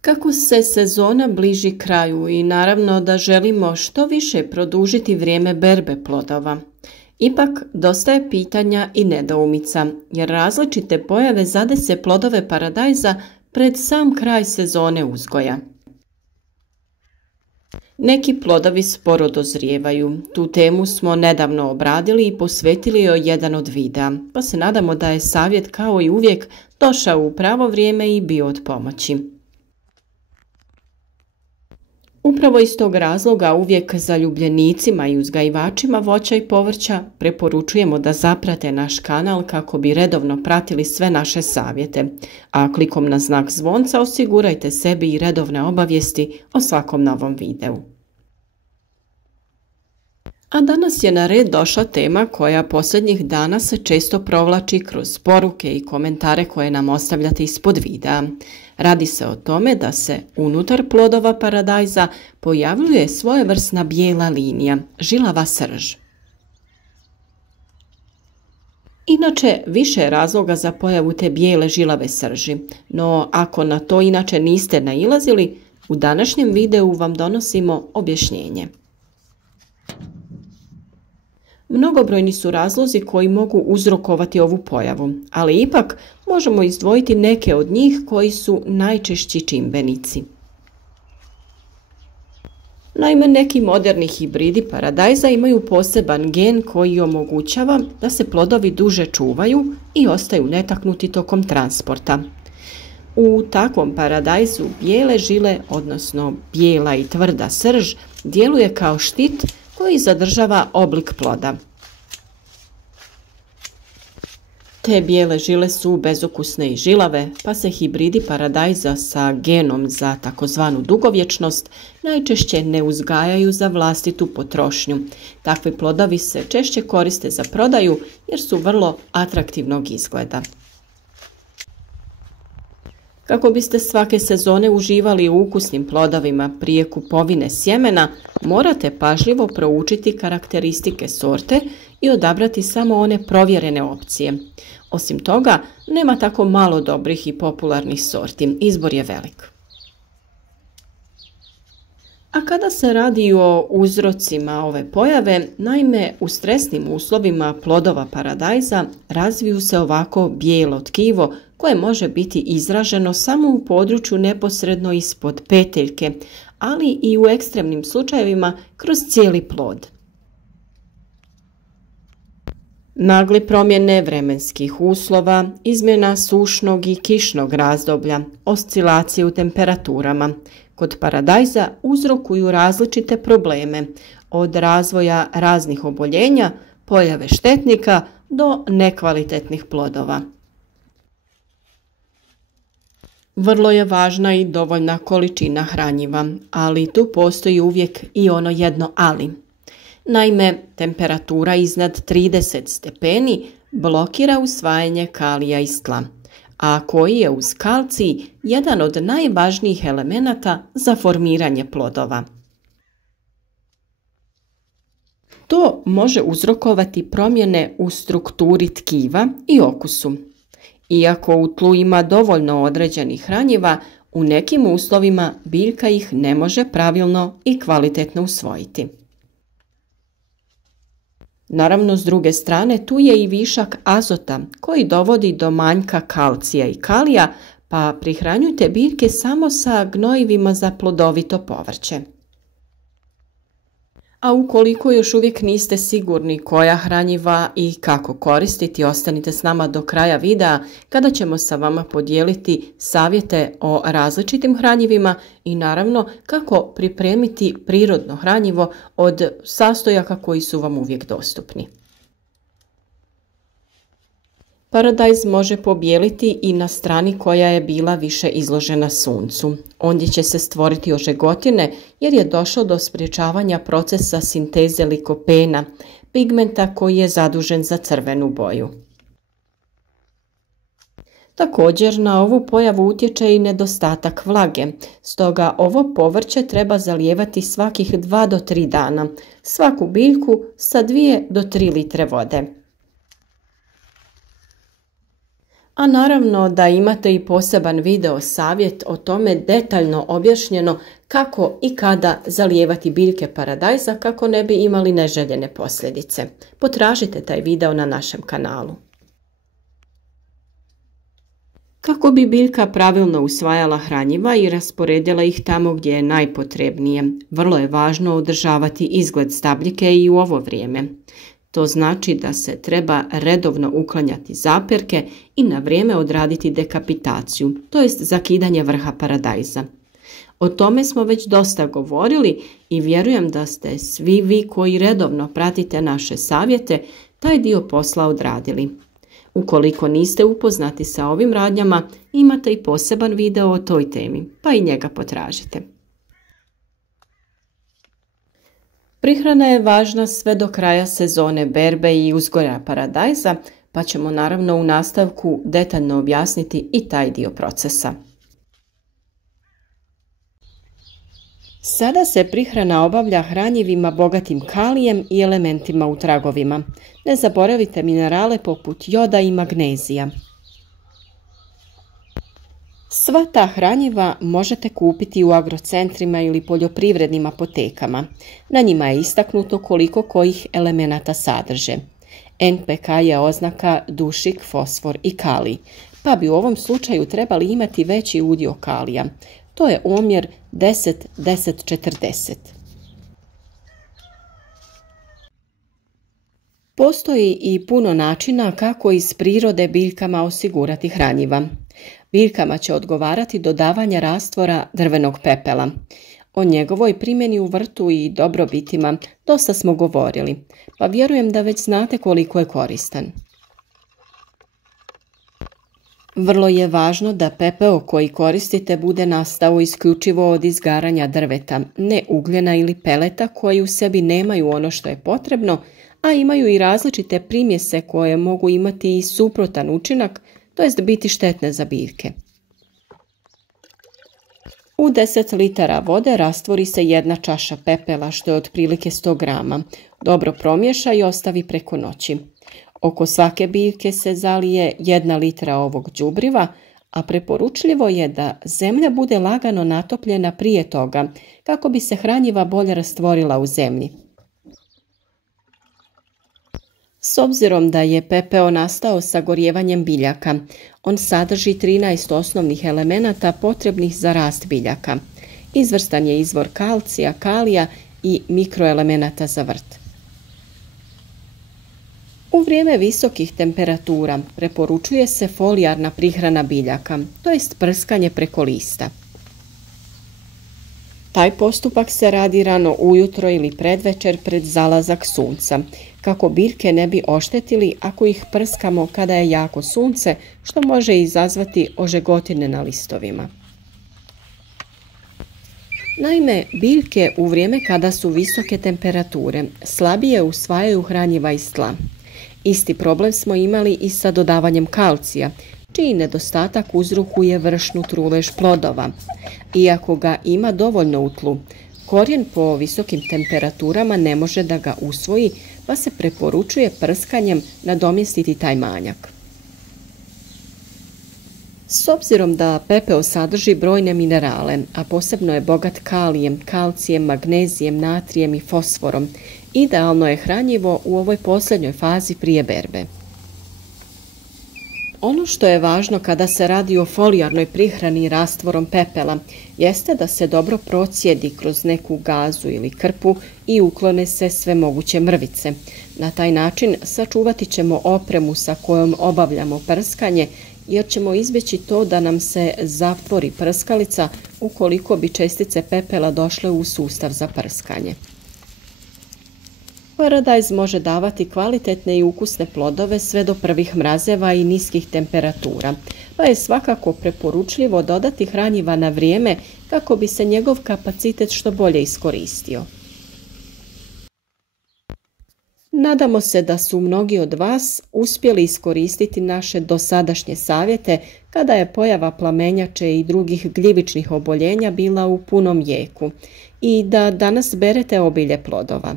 Kako se sezona bliži kraju i naravno da želimo što više produžiti vrijeme berbe plodova, ipak dosta je pitanja i nedoumica, jer različite pojave zadese plodove paradajza pred sam kraj sezone uzgoja. Neki plodovi sporo dozrijevaju. Tu temu smo nedavno obradili i posvetili joj jedan od videa, pa se nadamo da je savjet kao i uvijek došao u pravo vrijeme i bio od pomoći. Upravo iz tog razloga uvijek zaljubljenicima i uzgajivačima voća i povrća preporučujemo da zaprate naš kanal kako bi redovno pratili sve naše savjete, a klikom na znak zvonca osigurajte sebi i redovne obavijesti o svakom novom videu. A danas je na red došla tema koja posljednjih dana se često provlači kroz poruke i komentare koje nam ostavljate ispod videa. Radi se o tome da se unutar plodova paradajza pojavljuje svojevrsna bijela linija, žilava srž. Inače, više je razloga za pojavu te bijele žilave srži, no ako na to inače niste nailazili, u današnjem videu vam donosimo objašnjenje. Mnogobrojni su razlozi koji mogu uzrokovati ovu pojavu, ali ipak možemo izdvojiti neke od njih koji su najčešći čimbenici. Naime, neki moderni hibridi paradajza imaju poseban gen koji omogućava da se plodovi duže čuvaju i ostaju netaknuti tokom transporta. U takvom paradajzu bijele žile, odnosno bijela i tvrda srž, djeluje kao štit koji zadržava oblik ploda. Te bijele žile su bezokusne i žilave, pa se hibridi paradajza sa genom za takozvanu dugovječnost najčešće ne uzgajaju za vlastitu potrošnju. Takvi plodovi se češće koriste za prodaju jer su vrlo atraktivnog izgleda. Kako biste svake sezone uživali u ukusnim plodovima prije kupovine sjemena, morate pažljivo proučiti karakteristike sorte i odabrati samo one provjerene opcije. Osim toga, nema tako malo dobrih i popularnih sorti, izbor je velik. A kada se radi o uzrocima ove pojave, naime u stresnim uslovima plodova paradajza razviju se ovako bijelo tkivo koje može biti izraženo samo u području neposredno ispod peteljke, ali i u ekstremnim slučajevima kroz cijeli plod. Nagle promjene vremenskih uslova, izmjena sušnog i kišnog razdoblja, oscilacije u temperaturama kod paradajza uzrokuju različite probleme, od razvoja raznih oboljenja, pojave štetnika do nekvalitetnih plodova. Vrlo je važna i dovoljna količina hranjiva, ali tu postoji uvijek i ono jedno ali. Naime, temperatura iznad 30 stepeni blokira usvajanje kalija iz tla, a koji je uz kalcij jedan od najvažnijih elemenata za formiranje plodova. To može uzrokovati promjene u strukturi tkiva i okusu. Iako u tlu ima dovoljno određenih hranjiva, u nekim uslovima biljka ih ne može pravilno i kvalitetno usvojiti. Naravno, s druge strane, tu je i višak azota koji dovodi do manjka kalcija i kalija, pa prihranjujte biljke samo sa gnojivima za plodovito povrće. A ukoliko još uvijek niste sigurni koja hranjiva i kako koristiti, ostanite s nama do kraja videa kada ćemo sa vama podijeliti savjete o različitim hranjivima i naravno kako pripremiti prirodno hranjivo od sastojaka koji su vam uvijek dostupni. Paradajz može pobijeliti i na strani koja je bila više izložena suncu. Ondje će se stvoriti ožegotine jer je došlo do sprječavanja procesa sinteze likopena, pigmenta koji je zadužen za crvenu boju. Također na ovu pojavu utječe i nedostatak vlage, stoga ovo povrće treba zalijevati svakih 2 do 3 dana, svaku biljku sa 2 do 3 litre vode. A naravno da imate i poseban video savjet o tome detaljno objašnjeno kako i kada zalijevati biljke paradajza kako ne bi imali neželjene posljedice. Potražite taj video na našem kanalu. Kako bi biljka pravilno usvajala hranjiva i rasporedila ih tamo gdje je najpotrebnije, vrlo je važno održavati izgled stabljike i u ovo vrijeme. To znači da se treba redovno uklanjati zaperke i na vrijeme odraditi dekapitaciju, to jest zakidanje vrha paradajza. O tome smo već dosta govorili i vjerujem da ste svi vi koji redovno pratite naše savjete taj dio posla odradili. Ukoliko niste upoznati sa ovim radnjama, imate i poseban video o toj temi, pa i njega potražite. Prihrana je važna sve do kraja sezone berbe i uzgoja paradajza, pa ćemo naravno u nastavku detaljno objasniti i taj dio procesa. Sada se prihrana obavlja hranjivima bogatim kalijem i elementima u tragovima. Ne zaboravite minerale poput joda i magnezija. Sva ta hranjiva možete kupiti u agrocentrima ili poljoprivrednim apotekama. Na njima je istaknuto koliko kojih elemenata sadrže. NPK je oznaka dušik, fosfor i kalij, pa bi u ovom slučaju trebali imati veći udio kalija. To je omjer 10-10-40. Postoji i puno načina kako iz prirode biljkama osigurati hranjiva. Biljkama će odgovarati dodavanje rastvora drvenog pepela. O njegovoj primjeni u vrtu i dobrobitima dosta smo govorili, pa vjerujem da već znate koliko je koristan. Vrlo je važno da pepeo koji koristite bude nastao isključivo od izgaranja drveta, ne ugljena ili peleta koji u sebi nemaju ono što je potrebno, a imaju i različite primjese koje mogu imati i suprotan učinak, to jest biti štetne za biljke. U 10 litara vode rastvori se 1 čaša pepela, što je otprilike 100 grama. Dobro promiješa i ostavi preko noći. Oko svake biljke se zalije 1 litra ovog đubriva, a preporučljivo je da zemlja bude lagano natopljena prije toga, kako bi se hranjiva bolje rastvorila u zemlji. S obzirom da je pepeo nastao sagorijevanjem biljaka, on sadrži 13 osnovnih elemenata potrebnih za rast biljaka. Izvrstan je izvor kalcija, kalija i mikroelemenata za vrt. U vrijeme visokih temperatura preporučuje se folijarna prihrana biljaka, to jest prskanje preko lista. Taj postupak se radi rano ujutro ili predvečer pred zalazak sunca, kako biljke ne bi oštetili ako ih prskamo kada je jako sunce, što može izazvati ožegotine na listovima. Naime, biljke u vrijeme kada su visoke temperature slabije usvajaju hranjiva iz tla. Isti problem smo imali i sa dodavanjem kalcija, čiji nedostatak uzrokuje vršnu trulež plodova. Iako ga ima dovoljno u tlu, korijen po visokim temperaturama ne može da ga usvoji, pa se preporučuje prskanjem nadomjestiti taj manjak. S obzirom da pepeo sadrži brojne minerale, a posebno je bogat kalijem, kalcijem, magnezijem, natrijem i fosforom, idealno je hranjivo u ovoj posljednjoj fazi prije berbe. Ono što je važno kada se radi o folijarnoj prihrani rastvorom pepela jeste da se dobro procijedi kroz neku gazu ili krpu i uklone se sve moguće mrvice. Na taj način sačuvati ćemo opremu sa kojom obavljamo prskanje, jer ćemo izbjeći to da nam se zatvori prskalica ukoliko bi čestice pepela došle u sustav za prskanje. Paradajz može davati kvalitetne i ukusne plodove sve do prvih mrazeva i niskih temperatura, pa je svakako preporučljivo dodati hranjiva na vrijeme kako bi se njegov kapacitet što bolje iskoristio. Nadamo se da su mnogi od vas uspjeli iskoristiti naše dosadašnje savjete kada je pojava plamenjače i drugih gljivičnih oboljenja bila u punom jeku i da danas berete obilje plodova.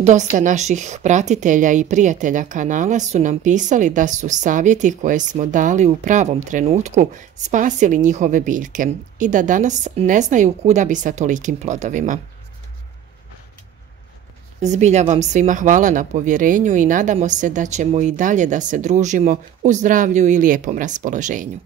Dosta naših pratitelja i prijatelja kanala su nam pisali da su savjeti koje smo dali u pravom trenutku spasili njihove biljke i da danas ne znaju kuda bi sa tolikim plodovima. Zbilja vam svima hvala na povjerenju i nadamo se da ćemo i dalje da se družimo u zdravlju i lijepom raspoloženju.